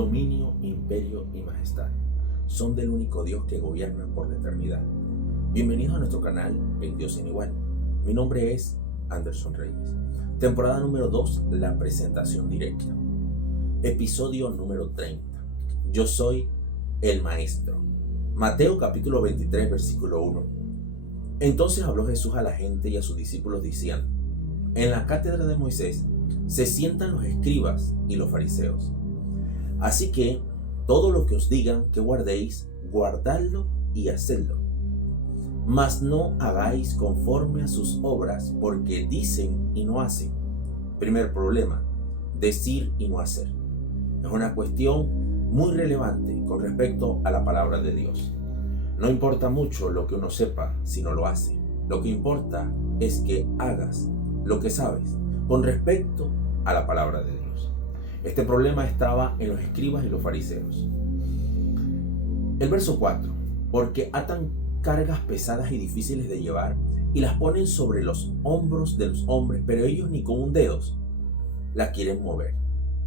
dominio, imperio y majestad son del único Dios que gobierna por la eternidad. Bienvenidos a nuestro canal, El Dios sin igual. Mi nombre es Anderson Reyes. Temporada número 2, la presentación directa. Episodio número 30. Yo soy el Maestro. Mateo capítulo 23, versículo 1. Entonces habló Jesús a la gente y a sus discípulos diciendo: en la cátedra de Moisés se sientan los escribas y los fariseos. Así que todo lo que os digan que guardéis, guardadlo y hacedlo. Mas no hagáis conforme a sus obras, porque dicen y no hacen. Primer problema: decir y no hacer. Es una cuestión muy relevante con respecto a la palabra de Dios. No importa mucho lo que uno sepa si no lo hace. Lo que importa es que hagas lo que sabes con respecto a la palabra de Dios. Este problema estaba en los escribas y los fariseos. El verso 4. Porque atan cargas pesadas y difíciles de llevar y las ponen sobre los hombros de los hombres, pero ellos ni con un dedo las quieren mover.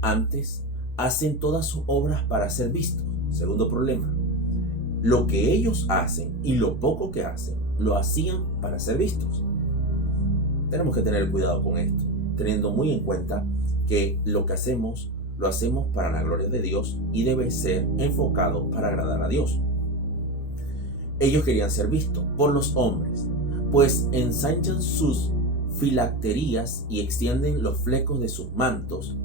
Antes, hacen todas sus obras para ser vistos. Segundo problema: lo que ellos hacen y lo poco que hacen, lo hacían para ser vistos. Tenemos que tener cuidado con esto, teniendo muy en cuenta que lo que hacemos, lo hacemos para la gloria de Dios y debe ser enfocado para agradar a Dios. Ellos querían ser vistos por los hombres, pues ensanchan sus filacterías y extienden los flecos de sus mantos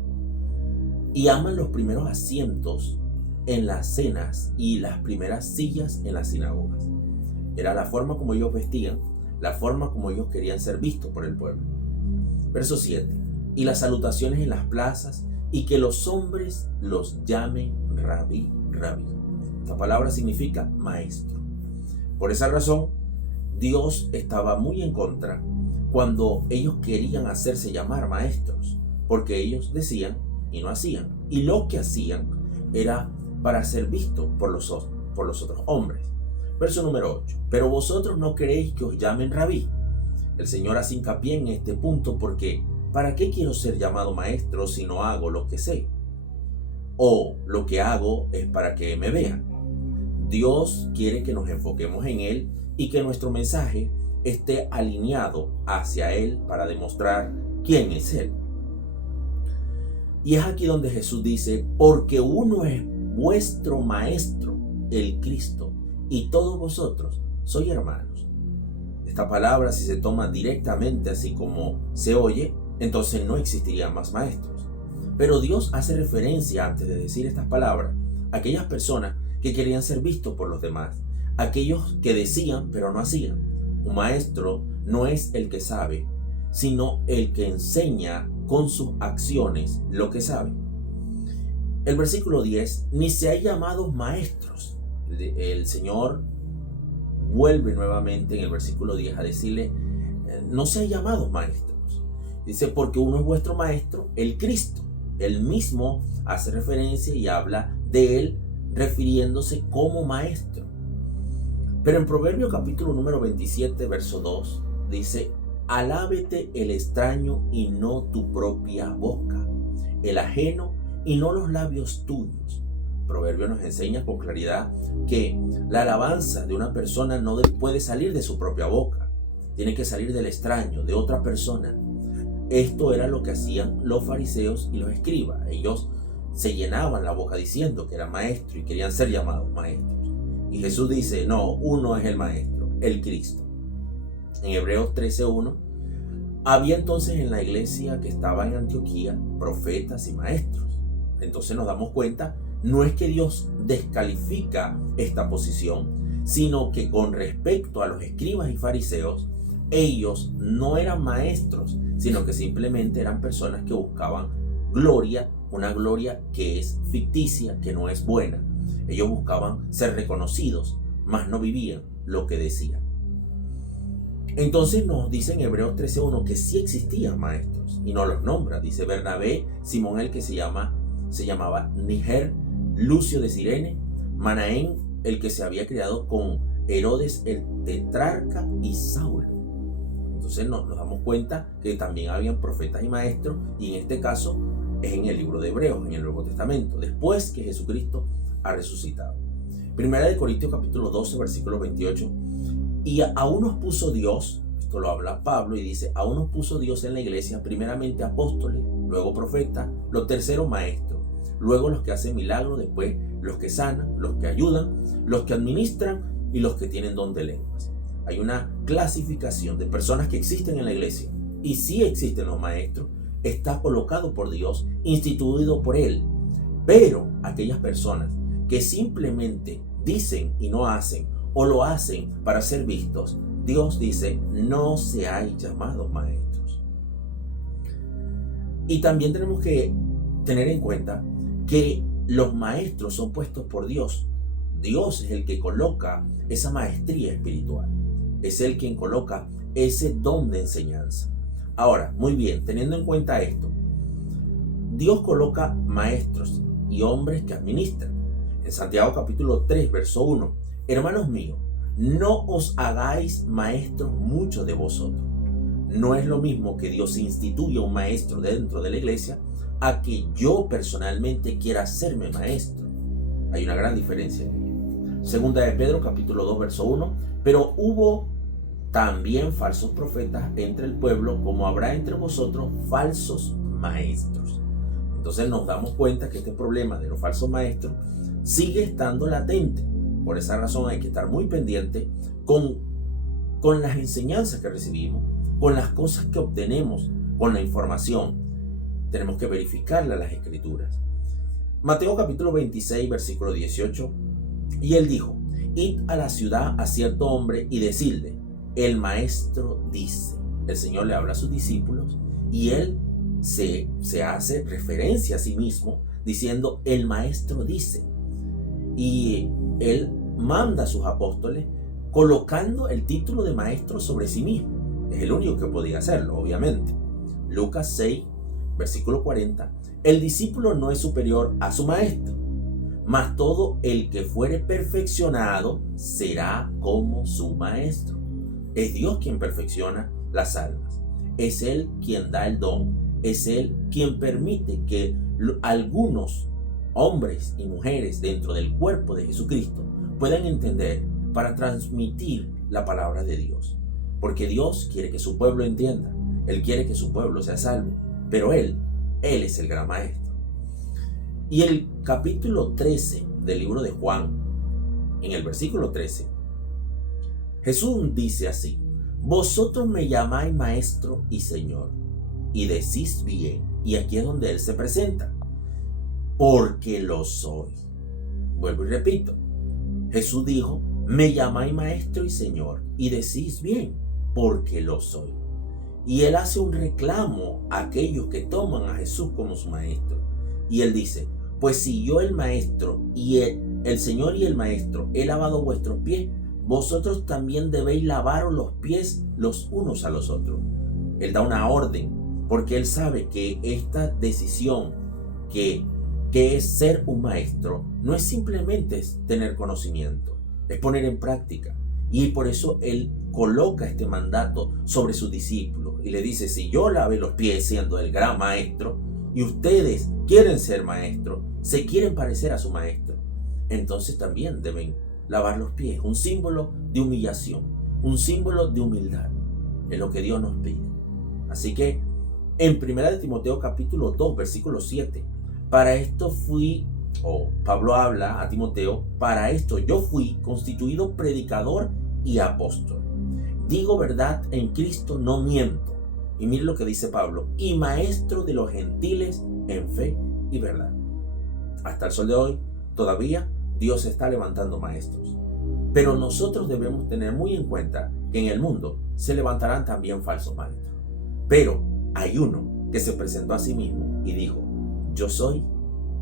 y aman los primeros asientos en las cenas y las primeras sillas en las sinagogas. Era la forma como ellos vestían, la forma como ellos querían ser vistos por el pueblo. Verso 7. Y las salutaciones en las plazas, y que los hombres los llamen rabí, rabí. Esta palabra significa maestro. Por esa razón, Dios estaba muy en contra cuando ellos querían hacerse llamar maestros, porque ellos decían y no hacían. Y lo que hacían era para ser visto por los otros hombres. Verso número 8. Pero vosotros no queréis que os llamen rabí. El Señor hace hincapié en este punto porque ¿para qué quiero ser llamado maestro si no hago lo que sé? O lo que hago es para que me vean. Dios quiere que nos enfoquemos en Él y que nuestro mensaje esté alineado hacia Él para demostrar quién es Él. Y es aquí donde Jesús dice: porque uno es vuestro maestro, el Cristo, y todos vosotros sois hermanos. Esta palabra, si se toma directamente así como se oye, entonces no existirían más maestros. Pero Dios hace referencia, antes de decir estas palabras, a aquellas personas que querían ser vistos por los demás, aquellos que decían pero no hacían. Un maestro no es el que sabe, sino el que enseña con sus acciones lo que sabe. El versículo 10: ni se hay llamados maestros. El Señor vuelve nuevamente en el versículo 10 a decirle: no se hay llamados maestros. Dice: porque uno es vuestro maestro, el Cristo. Él mismo hace referencia y habla de él refiriéndose como maestro. Pero en Proverbio capítulo número 27, verso 2, dice: alábete el extraño y no tu propia boca, el ajeno y no los labios tuyos. Proverbio nos enseña con claridad que la alabanza de una persona no puede salir de su propia boca, tiene que salir del extraño, de otra persona. Esto era lo que hacían los fariseos y los escribas. Ellos se llenaban la boca diciendo que eran maestros y querían ser llamados maestros. Y Jesús dice: no, uno es el maestro, el Cristo. En Hebreos 13:1, había entonces en la iglesia que estaba en Antioquía profetas y maestros. Entonces nos damos cuenta, no es que Dios descalifica esta posición, sino que con respecto a los escribas y fariseos, ellos no eran maestros, sino que simplemente eran personas que buscaban gloria, una gloria que es ficticia, que no es buena. Ellos buscaban ser reconocidos, mas no vivían lo que decían. Entonces nos dice en Hebreos 13:1 que sí existían maestros y no los nombra. Dice: Bernabé, Simón el que se llamaba Níger, Lucio de Cirene, Manaén el que se había criado con Herodes el tetrarca y Saulo. Entonces nos damos cuenta que también habían profetas y maestros, y en este caso es en el libro de Hebreos, en el Nuevo Testamento, después que Jesucristo ha resucitado. Primera de Corintios capítulo 12, versículo 28. Y aún nos puso Dios, esto lo habla Pablo y dice, aún nos puso Dios en la iglesia, primeramente apóstoles, luego profetas, los terceros maestros, luego los que hacen milagros, después los que sanan, los que ayudan, los que administran y los que tienen don de lenguas. Hay una clasificación de personas que existen en la iglesia, y sí existen los maestros, está colocado por Dios, instituido por Él. Pero aquellas personas que simplemente dicen y no hacen, o lo hacen para ser vistos, Dios dice, no seáis llamados maestros. Y también tenemos que tener en cuenta que los maestros son puestos por Dios. Dios es el que coloca esa maestría espiritual. Es el quien coloca ese don de enseñanza. Ahora, muy bien, teniendo en cuenta esto, Dios coloca maestros y hombres que administran. En Santiago capítulo 3, verso 1, hermanos míos, no os hagáis maestros muchos de vosotros. No es lo mismo que Dios instituya un maestro dentro de la iglesia a que yo personalmente quiera hacerme maestro. Hay una gran diferencia en ello. Segunda de Pedro capítulo 2, verso 1, pero hubo también falsos profetas entre el pueblo, como habrá entre vosotros falsos maestros. Entonces nos damos cuenta que este problema de los falsos maestros sigue estando latente. Por esa razón hay que estar muy pendiente con las enseñanzas que recibimos, con las cosas que obtenemos, con la información. Tenemos que verificarla las escrituras. Mateo capítulo 26, versículo 18. Y él dijo, id a la ciudad a cierto hombre y decidle, el maestro dice. El Señor le habla a sus discípulos y él se hace referencia a sí mismo diciendo, el maestro dice. Y él manda a sus apóstoles colocando el título de maestro sobre sí mismo. Es el único que podía hacerlo, obviamente. Lucas 6, versículo 40. El discípulo no es superior a su maestro, mas todo el que fuere perfeccionado será como su maestro. Es Dios quien perfecciona las almas. Es Él quien da el don. Es Él quien permite que algunos hombres y mujeres dentro del cuerpo de Jesucristo puedan entender para transmitir la palabra de Dios. Porque Dios quiere que su pueblo entienda. Él quiere que su pueblo sea salvo. Pero Él es el gran maestro. Y el capítulo 13 del libro de Juan, en el versículo 13, Jesús dice así, vosotros me llamáis maestro y señor, y decís bien, y aquí es donde Él se presenta, porque lo soy. Vuelvo y repito, Jesús dijo, me llamáis maestro y señor, y decís bien, porque lo soy. Y Él hace un reclamo a aquellos que toman a Jesús como su maestro. Y Él dice, pues si yo el maestro y el Señor y el maestro he lavado vuestros pies, vosotros también debéis lavaros los pies los unos a los otros. Él da una orden, porque Él sabe que esta decisión que es ser un maestro, no es simplemente tener conocimiento, es poner en práctica. Y por eso Él coloca este mandato sobre sus discípulos y le dice, si yo lavé los pies siendo el gran maestro y ustedes quieren ser maestros, se quieren parecer a su maestro, entonces también deben lavar los pies. Un símbolo de humillación, un símbolo de humildad, es lo que Dios nos pide. Así que en 1 Timoteo capítulo 2 versículo 7, para esto Pablo habla a Timoteo, para esto yo fui constituido predicador y apóstol. Digo verdad en Cristo, no miento. Y mire lo que dice Pablo, y maestro de los gentiles en fe y verdad. Hasta el sol de hoy, todavía Dios está levantando maestros. Pero nosotros debemos tener muy en cuenta que en el mundo se levantarán también falsos maestros. Pero hay uno que se presentó a sí mismo y dijo, yo soy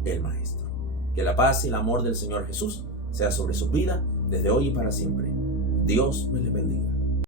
el maestro. Que la paz y el amor del Señor Jesús sea sobre su vida desde hoy y para siempre. Dios me les bendiga.